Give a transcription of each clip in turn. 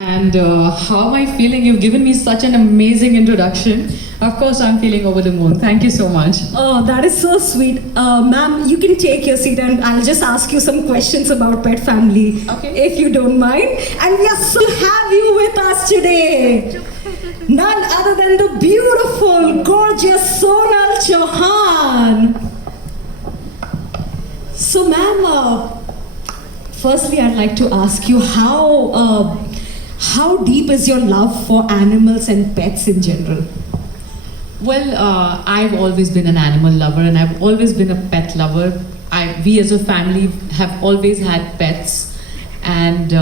And how am I feeling? You've given me such an amazing introduction. Of course, I'm feeling over the moon. Thank you so much. Oh, that is so sweet. Ma'am, you can take your seat and I'll just ask you some questions about Pet Family. Okay. If you don't mind. And we are so to have you with us today. None other than the beautiful, gorgeous Sonal Chauhan. So, ma'am, firstly, I'd like to ask you how deep is your love for animals and pets in general? Well, I've always been an animal lover and I've always been a pet lover. We as a family have always had pets. And,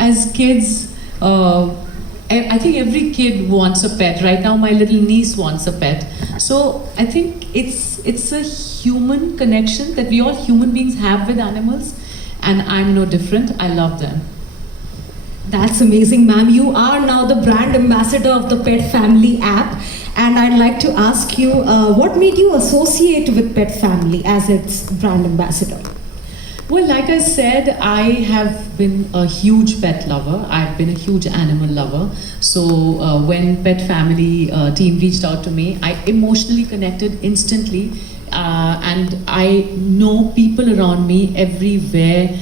as kids, I think every kid wants a pet. Right now, my little niece wants a pet. So I think it's a human connection that we all human beings have with animals. And I'm no different. I love them. That's amazing, ma'am. You are now the brand ambassador of the Pet Family app. And I'd like to ask you, what made you associate with Pet Family as its brand ambassador? Well, like I said, I have been a huge pet lover. I've been a huge animal lover. So when Pet Family team reached out to me, I emotionally connected instantly. And I know people around me everywhere.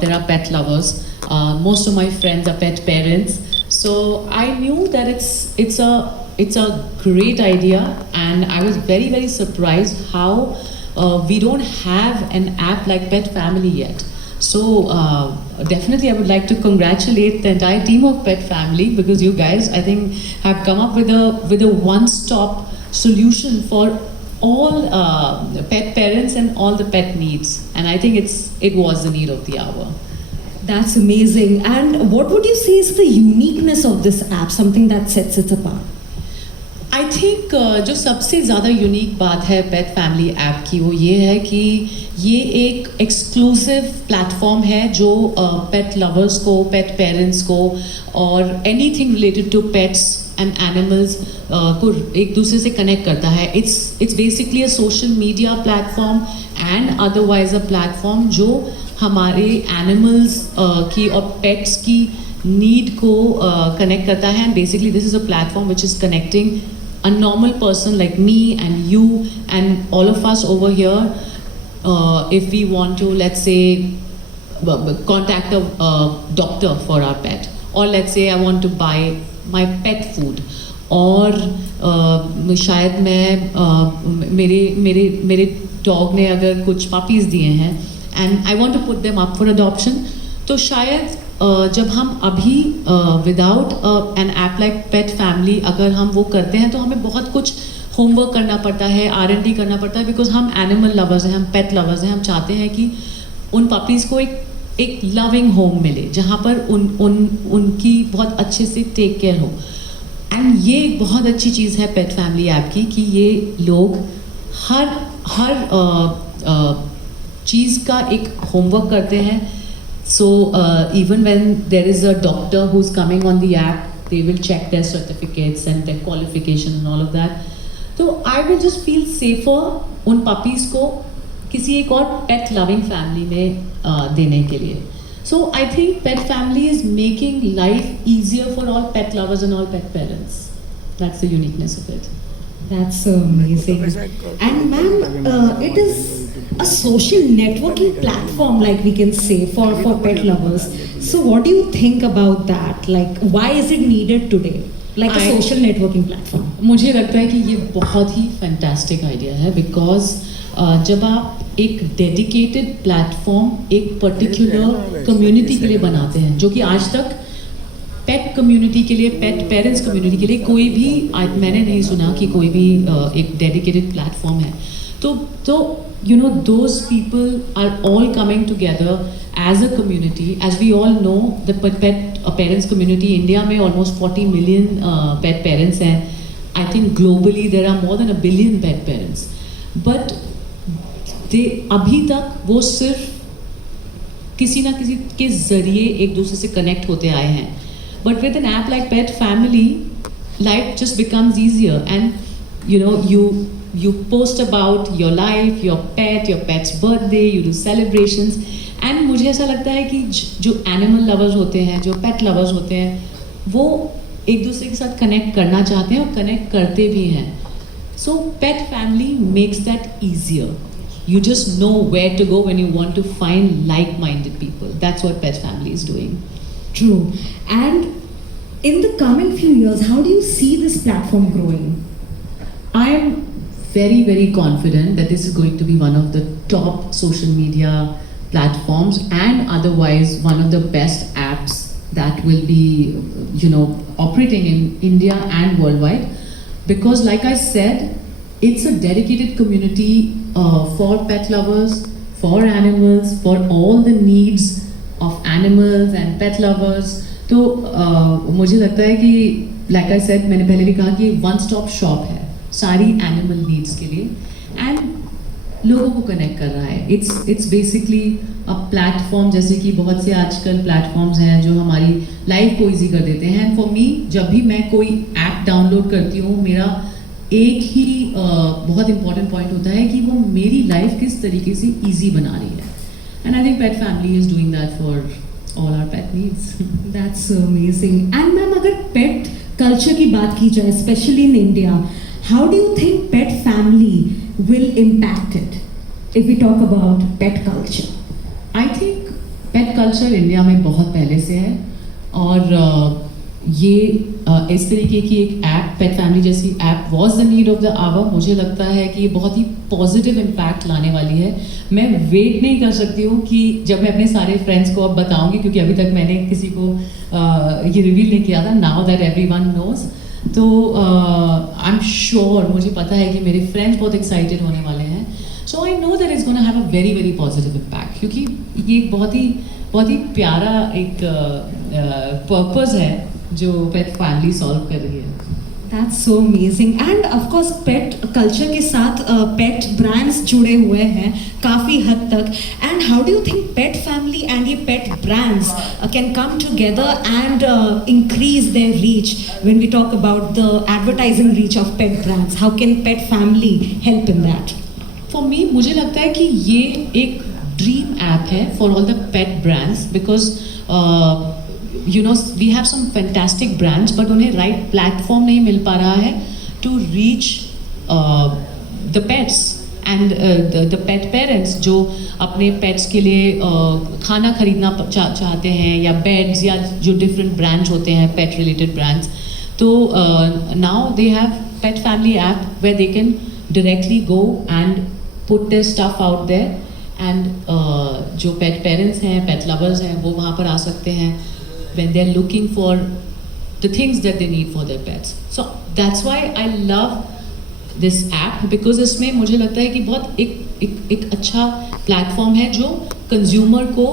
There are pet lovers. Most of my friends are pet parents. So I knew that it's a great idea, and I was very, very surprised how we don't have an app like Pet Family yet. So definitely I would like to congratulate the entire team of Pet Family, because you guys, I think, have come up with a one-stop solution for all pet parents and all the pet needs. And I think it was the need of the hour. That's amazing. And what would you say is the uniqueness of this app, something that sets it apart? I think जो सबसे ज़्यादा unique बात है पेट family app की, वो ये है कि ये एक एक्सक्लूसिव प्लेटफॉर्म है जो पेट लवर्स को, पेट पेरेंट्स को और anything related to pets and animals को एक दूसरे से कनेक्ट करता है. It's basically a social media platform and otherwise a platform जो हमारे एनिमल्स की और पेट्स की नीड को कनेक्ट करता है. And basically this is a platform which is connecting a normal person like me and you and all of us over here, if we want to, let's say, contact a doctor for our pet, or let's say I want to buy my pet food, और शायद मैं मेरे dog ने अगर कुछ puppies दिए हैं and I want to put them up for adoption, तो शायद जब हम अभी without an app like pet family अगर हम वो करते हैं तो हमें बहुत कुछ होमवर्क करना पड़ता है, R&D करना पड़ता है, बिकॉज हम एनिमल लवर्स हैं, हम पेट लवर्स हैं. हम चाहते हैं कि उन पपीज़ को एक लविंग होम मिले जहाँ पर उनकी बहुत अच्छे से टेक केयर हो. एंड ये एक बहुत अच्छी चीज़ है पेट फैमिली ऐप की कि ये लोग हर चीज़ का एक होमवर्क करते हैं. So even when there is a doctor who's coming on the app, they will check their certificates and their qualifications and all of that. So I will just feel safer उन puppies को किसी एक और pet loving family में देने के लिए. So I think Pet Family is making life easier for all pet lovers and all pet parents. That's the uniqueness of it. That's amazing. And ma'am, it is a social networking platform, like we can say, for pet lovers. So what do you think about that? Like, why is it needed today? Like a social networking platform. मुझे लगता है कि ये बहुत ही fantastic idea है, because जब आप एक डेडिकेटेड प्लेटफॉर्म एक पर्टिकुलर कम्युनिटी के लिए बनाते हैं, जो कि आज तक पेट कम्युनिटी के लिए, पेट पेरेंट्स कम्युनिटी के लिए कोई भी मैंने नहीं सुना कि कोई भी एक डेडिकेटेड प्लेटफॉर्म है. तो you know, those people are all coming together as a community. As we all know, the pet parents community, India में almost 40 million pet parents हैं. I think globally there are more than 1 billion pet parents. But अभी तक वो सिर्फ किसी ना किसी के ज़रिए एक दूसरे से कनेक्ट होते आए हैं. But with an app like Pet Family, life just becomes easier, and you know, you post about your life, your pet's birthday, you do celebrations. And मुझे ऐसा लगता है कि जो एनिमल लवर्स होते हैं, जो पेट लवर्स होते हैं, वो एक दूसरे के साथ कनेक्ट करना चाहते हैं और कनेक्ट करते भी हैं. So pet family makes that easier. You just know where to go when you want to find like-minded people. That's what pet family is doing. True. And in the coming few years, how do you see this platform growing? I am very, very confident that this is going to be one of the top social media platforms and otherwise one of the best apps that will be, operating in India and worldwide. Because like I said, it's a dedicated community for pet lovers, for animals, for all the needs of animals and pet lovers. तो मुझे लगता है कि like I said, मैंने पहले भी कहा कि one stop shop है सारी एनिमल नीड्स के लिए एंड लोगों को कनेक्ट कर रहा है. इट्स बेसिकली अ प्लेटफॉर्म, जैसे कि बहुत से आजकल प्लेटफॉर्म्स हैं जो हमारी लाइफ को इजी कर देते हैं. एंड फॉर मी, जब भी मैं कोई ऐप डाउनलोड करती हूँ, मेरा एक ही बहुत इंपॉर्टेंट पॉइंट होता है कि वो मेरी लाइफ किस तरीके से ईजी बना रही है. And I think pet family is doing that for all our pet needs. That's so amazing. And ma'am, अगर पेट कल्चर की बात की जाए, specially in India, how do you think pet family will impact it if we talk about pet culture? I think pet culture India में बहुत पहले से है और ये इस तरीके की एक ऐप, पेट फैमिली जैसी app was the need of the hour. मुझे लगता है कि ये बहुत ही पॉजिटिव इम्पैक्ट लाने वाली है. मैं वेट नहीं कर सकती हूँ कि जब मैं अपने सारे फ्रेंड्स को अब बताऊँगी, क्योंकि अभी तक मैंने किसी को ये रिवील नहीं किया था. नाउ दैट एवरीवन नोज, तो आई एम श्योर, मुझे पता है कि मेरे फ्रेंड्स बहुत एक्साइटेड होने वाले हैं. So I know that is gonna have a very very positive impact, क्योंकि ये एक बहुत ही प्यारा एक पर्पस है जो पेट फैमिली सॉल्व कर रही है. That's so amazing. And of course pet culture के साथ पेट ब्रांड्स जुड़े हुए हैं काफ़ी हद तक. And how do you think pet family and ये pet brands can come together and increase their reach when we talk about the advertising reach of pet brands? How can pet family help in that? For me, मुझे लगता है कि ये एक dream app है for all the pet brands because we have some fantastic brands, but उन्हें right platform नहीं मिल पा रहा है to reach the pets and the pet parents जो अपने pets के लिए खाना खरीदना चाहते हैं या beds या जो different brands होते हैं pet related brands. तो now they have pet family app where they can directly go and put their stuff out there and जो pet parents हैं, pet lovers हैं, वो वहाँ पर आ सकते हैं when they're looking for the things that they need for their pets. So that's why I love this app because इसमें मुझे लगता है कि बहुत एक अच्छा प्लेटफॉर्म है जो कंज्यूमर को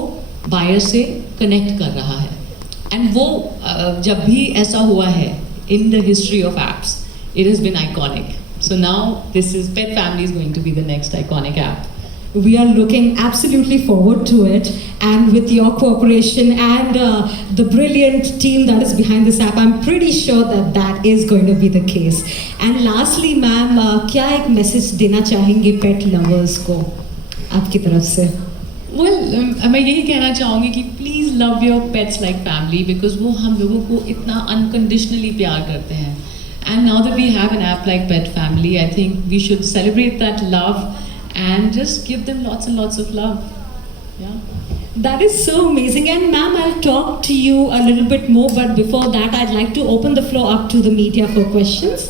बायर से कनेक्ट कर रहा है. एंड वो जब भी ऐसा हुआ है in the history of apps, it has been iconic. So now this is Pet Family is going to be the next iconic app. We are looking absolutely forward to it, and with your cooperation and the brilliant team that is behind this app, I'm pretty sure that is going to be the case. And lastly, ma'am, क्या एक message देना चाहेंगे pet lovers को आपकी तरफ से? Well, मैं यही कहना चाहूँगी कि please love your pets like family because वो हम लोगों को इतना unconditionally प्यार करते हैं. And now that we have an app like Pet Family, I think we should celebrate that love and just give them lots and lots of love. Yeah. That is so amazing. And ma'am, I'll talk to you a little bit more, but before that, I'd like to open the floor up to the media for questions.